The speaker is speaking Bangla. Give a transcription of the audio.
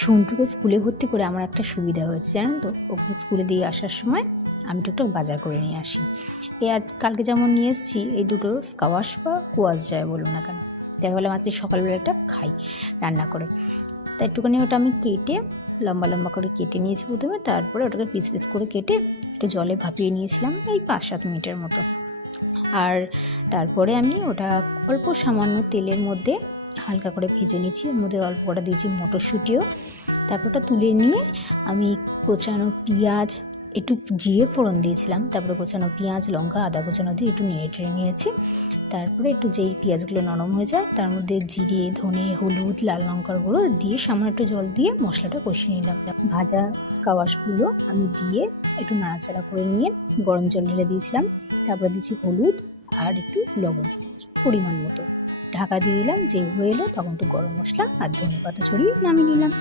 সন্টুকে স্কুলে ভর্তি করে আমার একটা সুবিধা হয়েছে, জানেন তো। ওকে স্কুলে দিয়ে আসার সময় আমি টুকটাক বাজার করে নিয়ে আসি। কালকে যেমন নিয়ে এসেছি এই দুটো স্কোয়াশ বা কোয়াশ যায় বলুন না কেন, তাই বললাম আজকে সকালবেলাটা খাই রান্না করে। তাই একটুখানি ওটা আমি কেটে লম্বা লম্বা করে কেটে নিয়েছি প্রথমে, তারপরে ওটাকে পিস পিস করে কেটে একটু জলে ভাপিয়ে নিয়েছিলাম এই 5-7 মিনিটের মতো। আর তারপরে আমি ওটা অল্প সামান্য তেলের মধ্যে হালকা করে ভেজে নিয়েছি, ওর মধ্যে অল্প করে দিয়েছি মটরশুঁটিও। তারপর ওটা তুলে নিয়ে আমি কোচানো পেঁয়াজ, একটু জিরে ফোড়ন দিয়েছিলাম, তারপরে কোচানো পেঁয়াজ, লঙ্কা, আদা কোচানো দিয়ে একটু নেড়ে টেড়ে নিয়েছি। তারপরে একটু যেই পেঁয়াজগুলো নরম হয়ে যায় তার মধ্যে জিরে, ধনে, হলুদ, লাল লঙ্কার গুঁড়ো দিয়ে সামান্য একটু জল দিয়ে মশলাটা কষিয়ে নিলাম। ভাজা স্কোয়াশগুলো আমি দিয়ে একটু নাড়াচাড়া করে নিয়ে গরম জল ঢেলে দিয়েছিলাম। তারপরে দিয়েছি হলুদ আর একটু লবণ পরিমাণ মতো, ঢাকা দিয়ে দিলাম। যে হয়ে এলো তখন একটু গরম মশলা আর ধনে পাতা ছড়িয়ে নামিয়ে নিলাম।